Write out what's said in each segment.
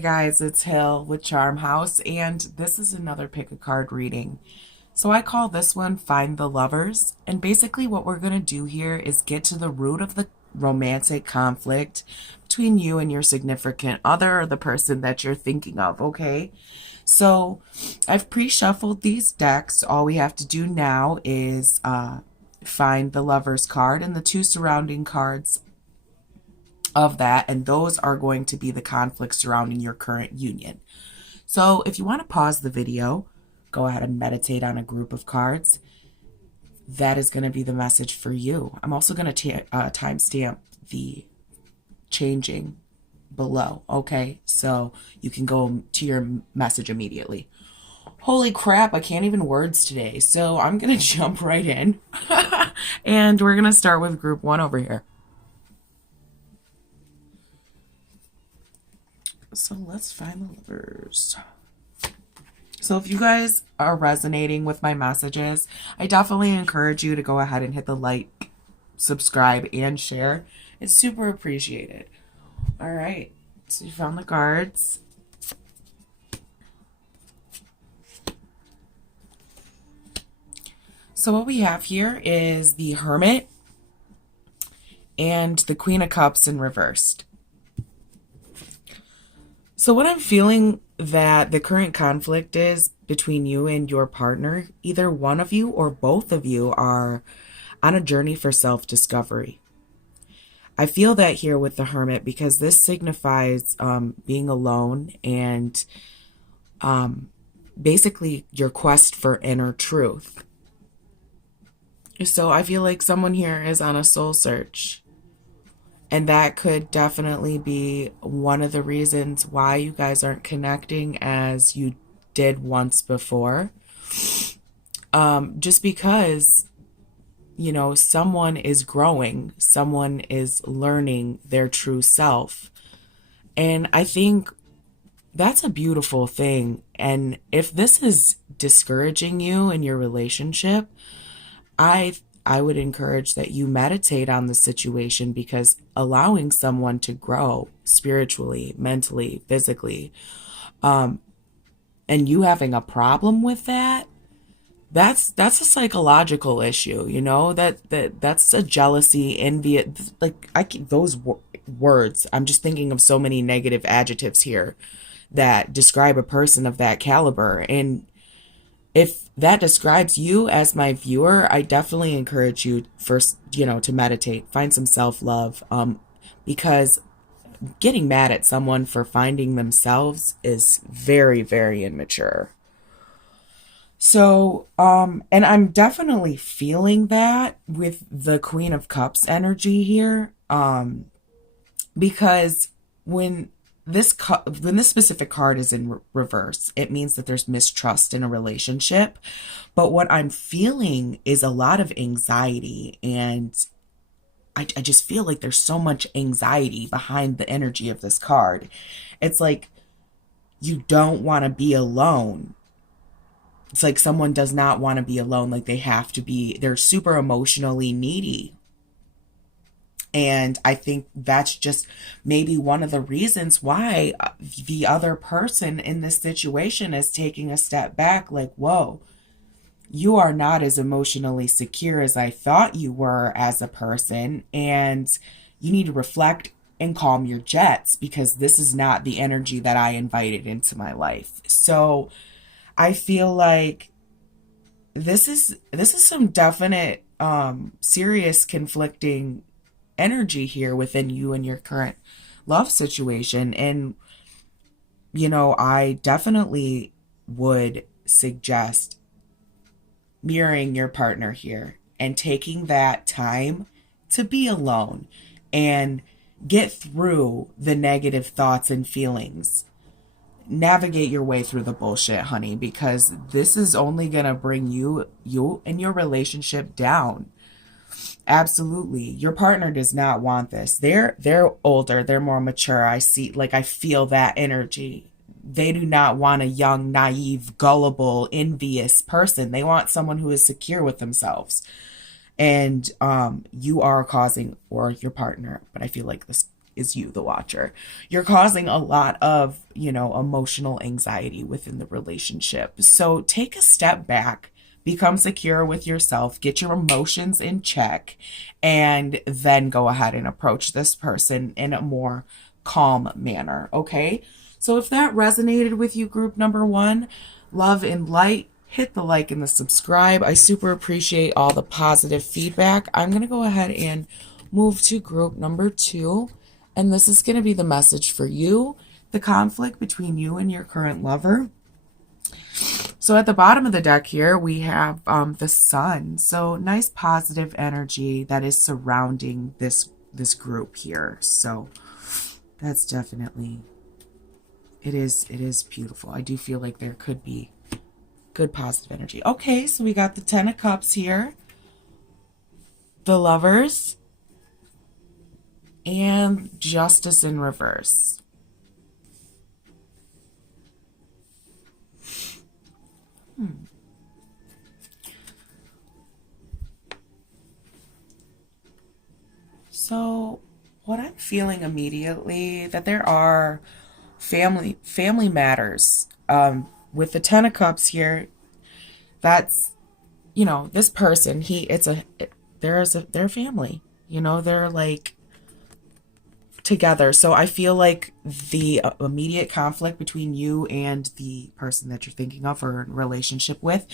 guys, it's Hill with Charmhouse, and this is another pick a card reading. So I call this one Find the Lovers, and basically what we're going to do here is get to the root of the romantic conflict between you and your significant other or the person that you're thinking of, okay? So I've pre-shuffled these decks. All we have to do now is find the Lovers card and the two surrounding cards of that, and those are going to be the conflicts surrounding your current union. So if you want to pause the video, go ahead and meditate on a group of cards. That is going to be the message for you. I'm also going to timestamp the changing below, okay? So you can go to your message immediately. Holy crap, I can't even words today. So I'm going to jump right in. And we're going to start with group one over here. So let's find the lovers. So if you guys are resonating with my messages, I definitely encourage you to go ahead and hit the like, subscribe, and share. It's super appreciated. All right. So you found the cards. So what we have here is the Hermit and the Queen of Cups in reversed. So what I'm feeling that the current conflict is between you and your partner, either one of you or both of you are on a journey for self-discovery. I feel that here with the Hermit because this signifies being alone and basically your quest for inner truth. So I feel like someone here is on a soul search. And that could definitely be one of the reasons why you guys aren't connecting as you did once before. Just because, you know, someone is growing, someone is learning their true self. And I think that's a beautiful thing. And if this is discouraging you in your relationship, I would encourage that you meditate on the situation, because allowing someone to grow spiritually, mentally, physically, and you having a problem with that, that's a psychological issue, you know, that's a jealousy, envy, like those words. I'm just thinking of so many negative adjectives here that describe a person of that caliber. And if that describes you as my viewer, I definitely encourage you first, you know, to meditate, find some self-love, because getting mad at someone for finding themselves is very, very immature. So, and I'm definitely feeling that with the Queen of Cups energy here, because when this specific card is in reverse, it means that there's mistrust in a relationship. But what I'm feeling is a lot of anxiety, and I just feel like there's so much anxiety behind the energy of this card. It's like you don't want to be alone. It's like someone does not want to be alone. Like they're super emotionally needy. And I think that's just maybe one of the reasons why the other person in this situation is taking a step back, like, whoa, you are not as emotionally secure as I thought you were as a person. And you need to reflect and calm your jets, because this is not the energy that I invited into my life. So I feel like this is some definite serious conflicting energy here within you and your current love situation. And you know, I definitely would suggest mirroring your partner here and taking that time to be alone and get through the negative thoughts and feelings. Navigate your way through the bullshit, honey, because this is only gonna bring you and your relationship down. Absolutely. Your partner does not want this. They're older, they're more mature. I feel that energy. They do not want a young, naive, gullible, envious person. They want someone who is secure with themselves. And you are causing, or your partner, but I feel like this is you, the watcher. You're causing a lot of, emotional anxiety within the relationship. So take a step back, become secure with yourself, get your emotions in check, and then go ahead and approach this person in a more calm manner. Okay. So if that resonated with you, group number one, love and light, hit the like and the subscribe. I super appreciate all the positive feedback. I'm going to go ahead and move to group number two. And this is going to be the message for you, the conflict between you and your current lover. So at the bottom of the deck here, we have the sun. So nice positive energy that is surrounding this group here. So that's definitely, it is beautiful. I do feel like there could be good positive energy. Okay, so we got the Ten of Cups here, the Lovers, and Justice in reverse. So what I'm feeling immediately, that there are family matters. With the Ten of Cups here, that's, this person, they're family, they're like together. So I feel like the immediate conflict between you and the person that you're thinking of or in relationship with,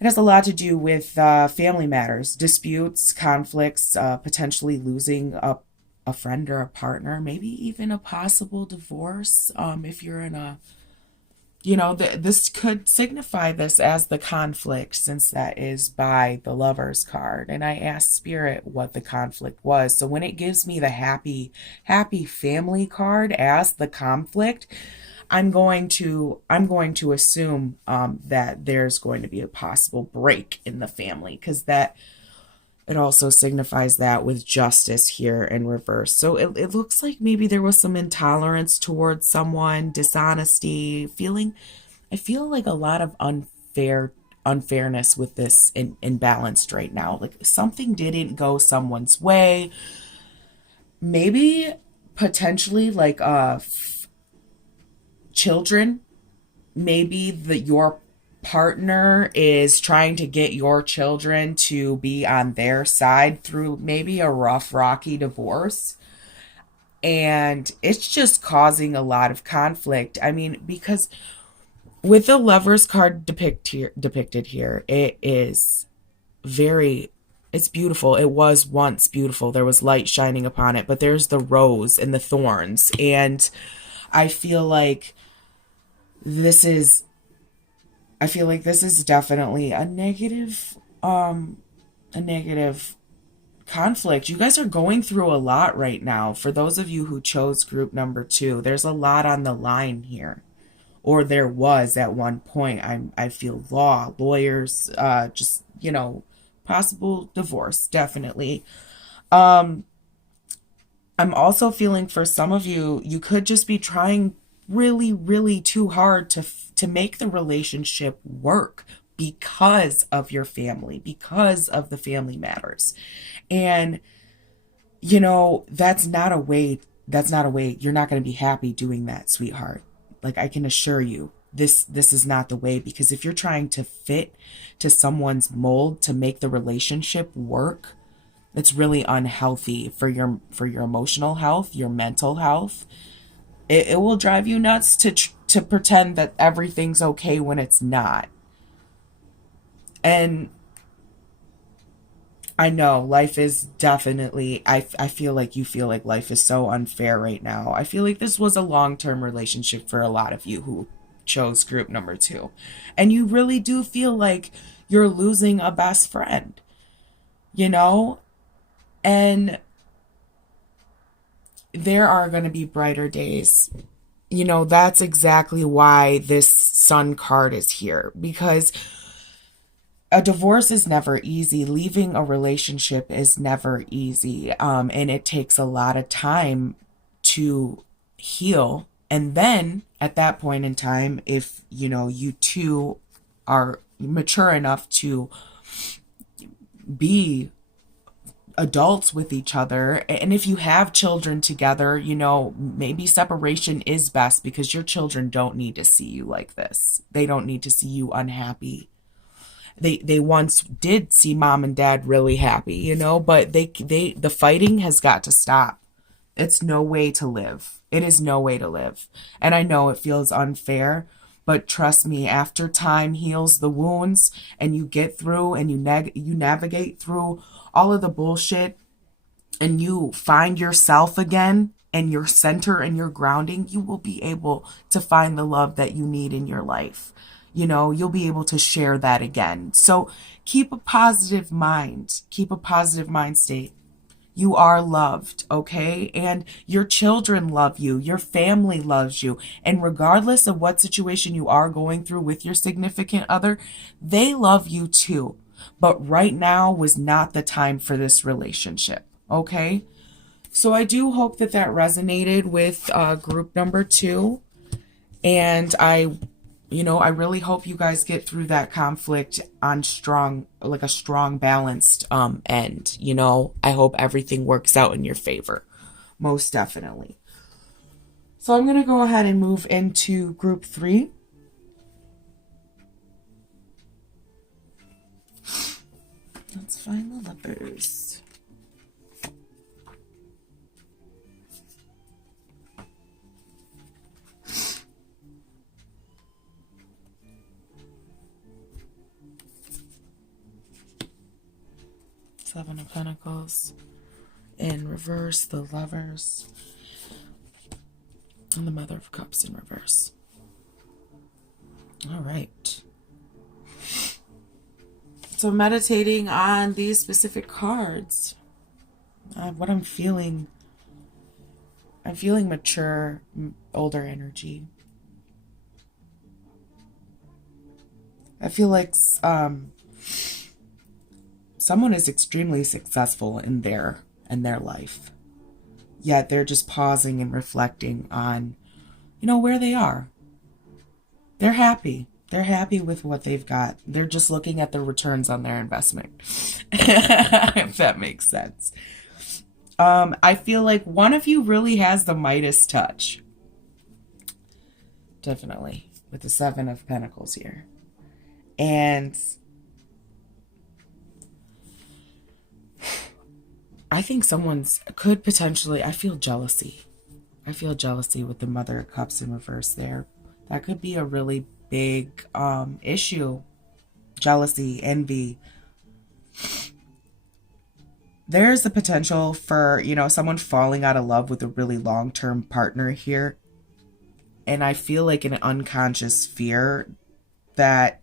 it has a lot to do with family matters, disputes, conflicts, potentially losing a friend or a partner, maybe even a possible divorce. If you're in a, this could signify this as the conflict, since that is by the Lovers card. And I asked Spirit what the conflict was. So when it gives me the happy family card as the conflict, I'm going to assume that there's going to be a possible break in the family, because that it also signifies that with Justice here in reverse. So it looks like maybe there was some intolerance towards someone, dishonesty, I feel like a lot of unfairness with this imbalanced right now. Like something didn't go someone's way. Maybe potentially like children. Maybe your partner is trying to get your children to be on their side through maybe a rough, rocky divorce. And it's just causing a lot of conflict. I mean, because with the Lovers card depicted here, it's beautiful. It was once beautiful. There was light shining upon it, but there's the rose and the thorns. And I feel like this is definitely a negative conflict. You guys are going through a lot right now. For those of you who chose group number two, there's a lot on the line here, or there was at one point. I feel lawyers, just, possible divorce, definitely. I'm also feeling for some of you, you could just be trying really, really too hard to make the relationship work because of your family, because of the family matters. And, that's not a way, you're not going to be happy doing that, sweetheart. Like, I can assure you, this is not the way, because if you're trying to fit to someone's mold to make the relationship work, it's really unhealthy for your emotional health, your mental health. It will drive you nuts to pretend that everything's okay when it's not. And I know life is definitely, I feel like you feel like life is so unfair right now. I feel like this was a long-term relationship for a lot of you who chose group number two. And you really do feel like you're losing a best friend, And there are going to be brighter days. That's exactly why this Sun card is here, because a divorce is never easy. Leaving a relationship is never easy. And it takes a lot of time to heal. And then at that point in time, if, you two are mature enough to be adults with each other. And if you have children together, maybe separation is best, because your children don't need to see you like this. They don't need to see you unhappy. They once did see mom and dad really happy, but the fighting has got to stop. It's no way to live. It is no way to live. And I know it feels unfair, but trust me, after time heals the wounds and you get through and you navigate through all of the bullshit and you find yourself again and your center and your grounding, you will be able to find the love that you need in your life. You'll be able to share that again. So keep a positive mind. Keep a positive mind state. You are loved, okay? And your children love you. Your family loves you. And regardless of what situation you are going through with your significant other, they love you too. But right now was not the time for this relationship, okay? So I do hope that resonated with group number 2. And I really hope you guys get through that conflict on a strong, balanced end. I hope everything works out in your favor. Most definitely. So I'm going to go ahead and move into group 3. Let's find the Lovers. Seven of Pentacles in reverse, the Lovers, and the Mother of Cups in reverse. All right. So meditating on these specific cards, what I'm feeling mature, older energy. I feel like someone is extremely successful in their life, yet they're just pausing and reflecting on, where they are. They're happy. They're happy with what they've got. They're just looking at the returns on their investment, if that makes sense. I feel like one of you really has the Midas touch. Definitely, with the Seven of Pentacles here. And I think could potentially, I feel jealousy. I feel jealousy with the Mother of Cups in reverse there. That could be a really big issue. Jealousy, envy. There's the potential for, someone falling out of love with a really long-term partner here. And I feel like an unconscious fear that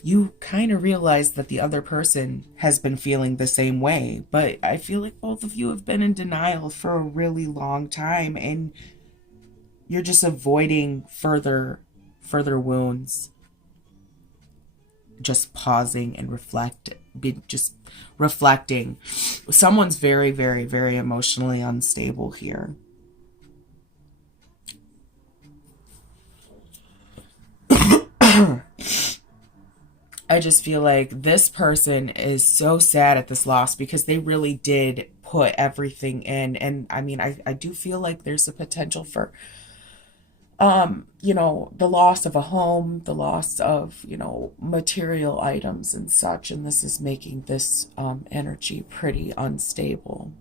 you kind of realize that the other person has been feeling the same way. But I feel like both of you have been in denial for a really long time, and you're just avoiding further wounds. Just pausing and reflecting. Someone's very, very, very emotionally unstable here. I just feel like this person is so sad at this loss because they really did put everything in. And I mean, I do feel like there's a potential for, the loss of a home, the loss of, material items and such. And this is making this energy pretty unstable.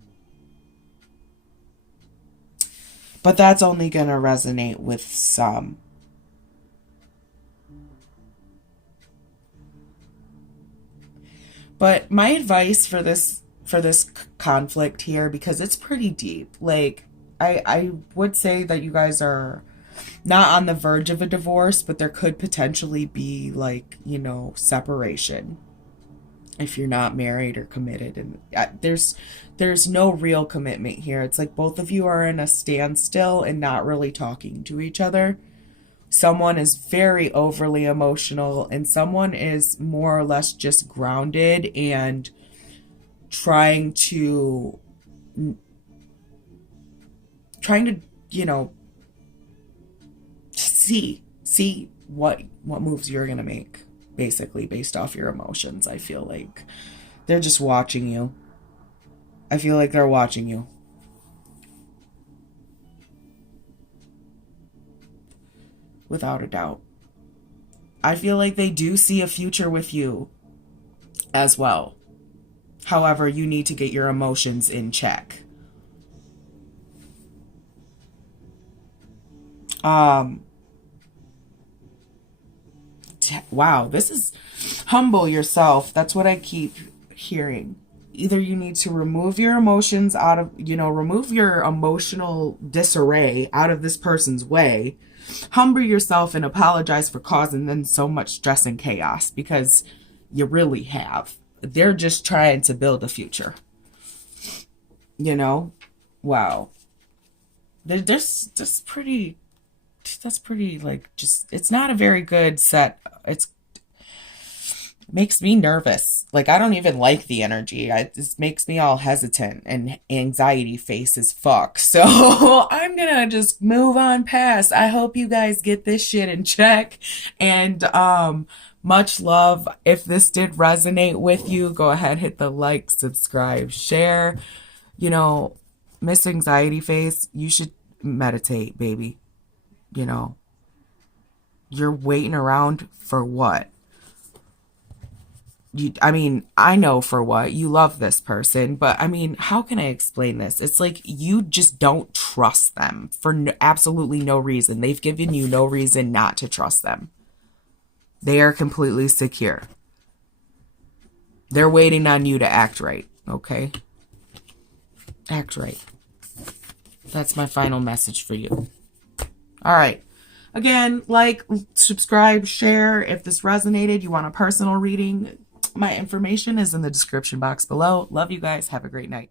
But that's only going to resonate with some. But my advice for this conflict here, because it's pretty deep, like I would say that you guys are not on the verge of a divorce, but there could potentially be like, separation if you're not married or committed. And there's no real commitment here. It's like both of you are in a standstill and not really talking to each other. Someone is very overly emotional and someone is more or less just grounded and trying to see what moves you're going to make, basically based off your emotions. I feel like they're just watching you. I feel like they're watching you. Without a doubt. I feel like they do see a future with you as well. However, you need to get your emotions in check. Um, wow, this is humble yourself. That's what I keep hearing. Either you need to remove your emotions out of, remove your emotional disarray out of this person's way, humble yourself and apologize for causing them so much stress and chaos, because you really have. They're just trying to build a future. You know? Wow. There's pretty, that's pretty, like, just, it's not a very good set. It's makes me nervous. Like, I don't even like the energy. This makes me all hesitant and anxiety face as fuck. So I'm gonna just move on past. I hope you guys get this shit in check. And much love. If this did resonate with you, go ahead, hit the like, subscribe, share. You know, Miss Anxiety Face, you should meditate, baby. You know, you're waiting around for what? I mean, I know for what you love this person, but I mean, how can I explain this? It's like you just don't trust them for absolutely no reason. They've given you no reason not to trust them. They are completely secure. They're waiting on you to act right, okay? Act right. That's my final message for you. All right. Again, like, subscribe, share. If this resonated, you want a personal reading, my information is in the description box below. Love you guys. Have a great night.